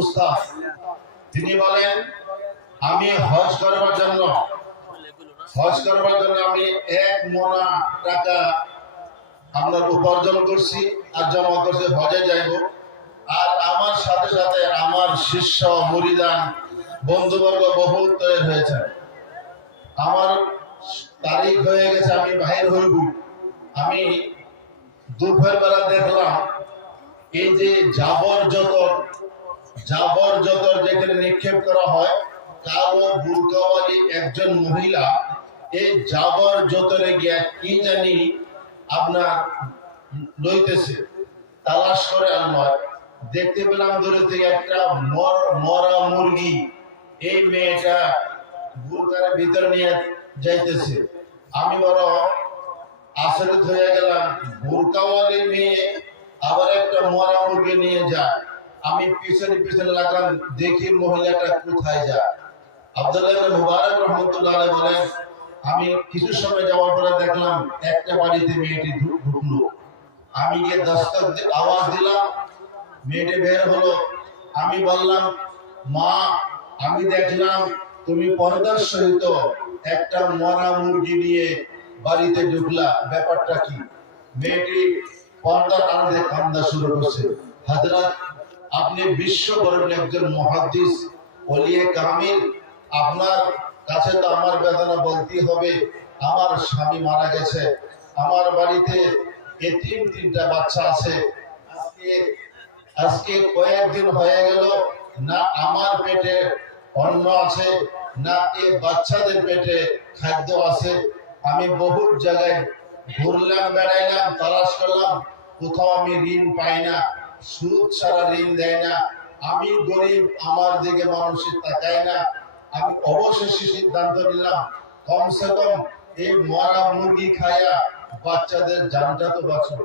উস্তাদ, তিনি বলেন আমি হজ করবার জন্য আমি 1 মোনা টাকা আমরা উপার্জন করছি আর জমা করছি, হজে যাইব। আর আমার সাথে সাথে আমার শিষ্য মুরিদান বন্ধুবর্গ বহু তৈরি হয়েছে। আমার তারিখ হয়ে গেছে, আমি বাহির হইব। আমি দুপুর বেলা দেখলাম এই যে জাবর জতর যেখানে নিক্ষেপ করা হয়, কালো বুরকাওয়ালি একজন মহিলা এই জাবর জতরে গিয়া কি জানি আপনার লইতেছে, তালাশ করে আনয়। দেখতে পেলাম দূরে থেকে একটা মরা মুরগি এই মেয়েটা বুরকার ভিতরে নিয়ে যাইতেছে। আমি বড় আশ্চর্য হয়ে গেলাম, বুরকাওয়ালি মেয়ে আবার একটা মরা মুরগি নিয়ে যায়। আমি পিছনে লাগলাম, দেখি মহিলাটা কোথায় যায়। আব্দুল্লাহ ইবনে মুবারক রাহমাতুল্লাহ আলাইহি বলেন, আমি কিছু সময় যাওয়ার পরে দেখলাম একটা বাড়িতে মেয়েটি ঢুকলো। আমি গিয়ে দস্তক আওয়াজ দিলাম, মেয়েটি বের হলো। আমি বললাম, মা আমি দেখলাম তুমি পর্দার সহিত একটা মরা মুরগি নিয়ে বাড়িতে ঢুকলা, ব্যাপারটা কি? মেয়েটি পর্দার আড়ালে কান্না শুরু করছে। হযরত, আপনি বিশ্ব বরেণ্য একজন মুহাদ্দিস, ওলিয়ে কামিল, আপনার কাছে তো আমার বেদনা বলতেই হবে। আমার স্বামী মারা গেছে, আমার বাড়িতে এতিম 3টা বাচ্চা আছে। আজকে কয়েকদিন হয়ে গেল, না আমার পেটে অন্ন আছে, না এই বাচ্চাদের পেটে খাদ্য আছে। আমি বহু জায়গায় ঘুরলাম, বেড়াইলাম, তালাশ করলাম, কোথাও আমি ঋণ পাই না। সুদ ছাড়া ঋণ দেয় না। আমি গরিব, আমার দিকে মানুষের তাকায় না। আমি অবশেষে সিদ্ধান্ত নিলাম, কমসে কম এই মরা মুরগি খায়া বাচ্চাদের জানটা তো বাঁচো।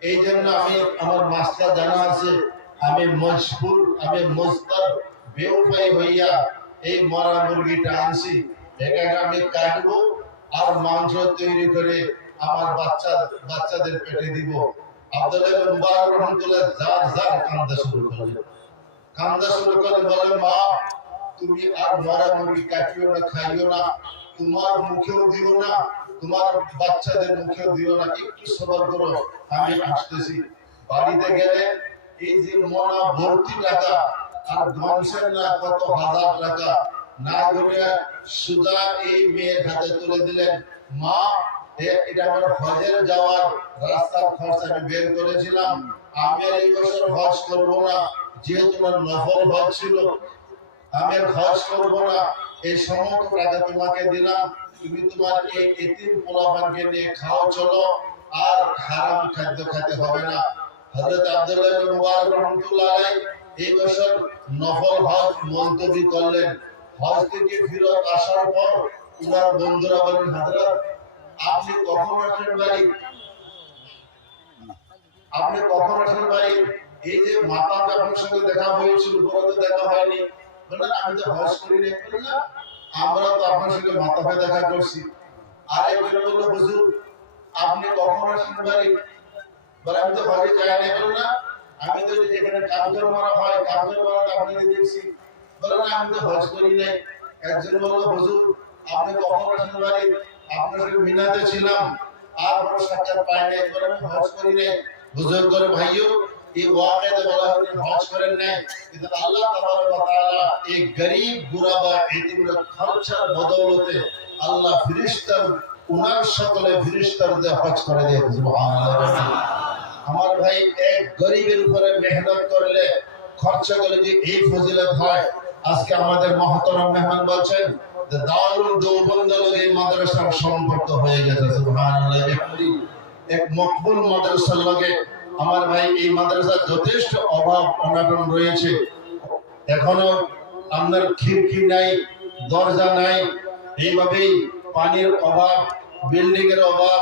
এই জন্য আমি, আমার মাস্টার জানা আছে, আমি মজবুর, আমি মুস্তার বেউপাই হইয়া এই মরা মুরগিটা আনছি। এটাকে আমি কাটবো আর মাংস তৈরি করে আমার বাচ্চাদের পেটে দিব। আব্দুল্লাহ ইবনে মুবারক রাহমাতুল্লাহ জার কান্দা শুরু করে বলে, মা তুমি আর মরা মুরগি কাটিও না, খাইও না, তোমার মুখেও দিও না, তোমার বাচ্চাদের মুখেও দিও না, একটু সবর করো, আমি আসতেছি। বাড়িতে গেলে এই যে মনা ভর্তি টাকা আর ধ্বংসের না কত হাজার টাকা না করে সুদা এই মেয়ের হাতে তুলে দিলেন। মা এটা আমার হজের যাওয়ার রাস্তার খরচ আমি বের করেছিলাম, আমি আর এই বছর হজ করবো না, যেহেতু আমার নফল হজ ছিল, আমি আর হজ করবো না। এই সমস্ত টাকা তোমাকে দিলাম, তুমি তোমার এই এতিম পোলাপানকে নিয়ে খাও, চলো, আর হারাম খাদ্য খেতে হবে না। হযরত আব্দুল্লাহ ইবনে মুবারক রাহমাতুল্লাহ আলাইহি এই বছর নফল হজ মুলতবি করলেন। হজ থেকে ফিরত আসার পর উনার বন্ধুরা বলেন, হযরত আপনি কখন আসেন বাড়ি? এই যে মাতা আপনার সঙ্গে দেখা হয়েছিল, পরে তো দেখা হয়নি। বলেন, আমি তো হজ করি না। আমরা তো আপনার সঙ্গে মাতা হয়ে দেখা করছি। আরেকজন বলল, হুজুর আপনি কখন আসেন বাড়ি? বলে, আমি তো হজে যাই না। আমি তো যেখানে কাফের মারা হয়, কাফের মারা আপনাকে দেখছি। বলে, না আমি তো হজ করি নাই। একজন বলল, হুজুর আপনি কখন আসেন বাড়ি? আপনার সঙ্গে মিনাতে ছিলাম, আর বড় সাক্ষাৎ পাই নাই। বলে, আমি হজ করি নাই। হুজুর করে ভাইও, এই ওয়াকাতে বলা হয় হজ করেন নাই, কিন্তু আল্লাহ তাবারক ওয়া তাআলা এই গরীব গুরাবা এতিমদের খরচার বদৌলতে আল্লাহ ফেরেশতা উনার সকলে ফেরেশতাদের হজ করে দিয়ে, সুবহানাল্লাহ। আমার ভাই, এক গরিবের উপরে মেহনত করলে খরচা করে যে এই ফজিলত হয়। আজকে আমাদের মহতরম মেহমান বলছেন যে দারুল দেওবন্দ লগে এই মাদ্রাসার সম্পর্ক হয়ে গেছে, সুবহানাল্লাহ। এক মকবুল মাদ্রাসার লগে আমার ভাই এই মাদ্রাসার যথেষ্ট অভাব অনাটন রয়েছে। এখনো আপনার খিড়কি নাই, দরজা নাই, এইভাবেই পানির অভাব, বিল্ডিং এর অভাব,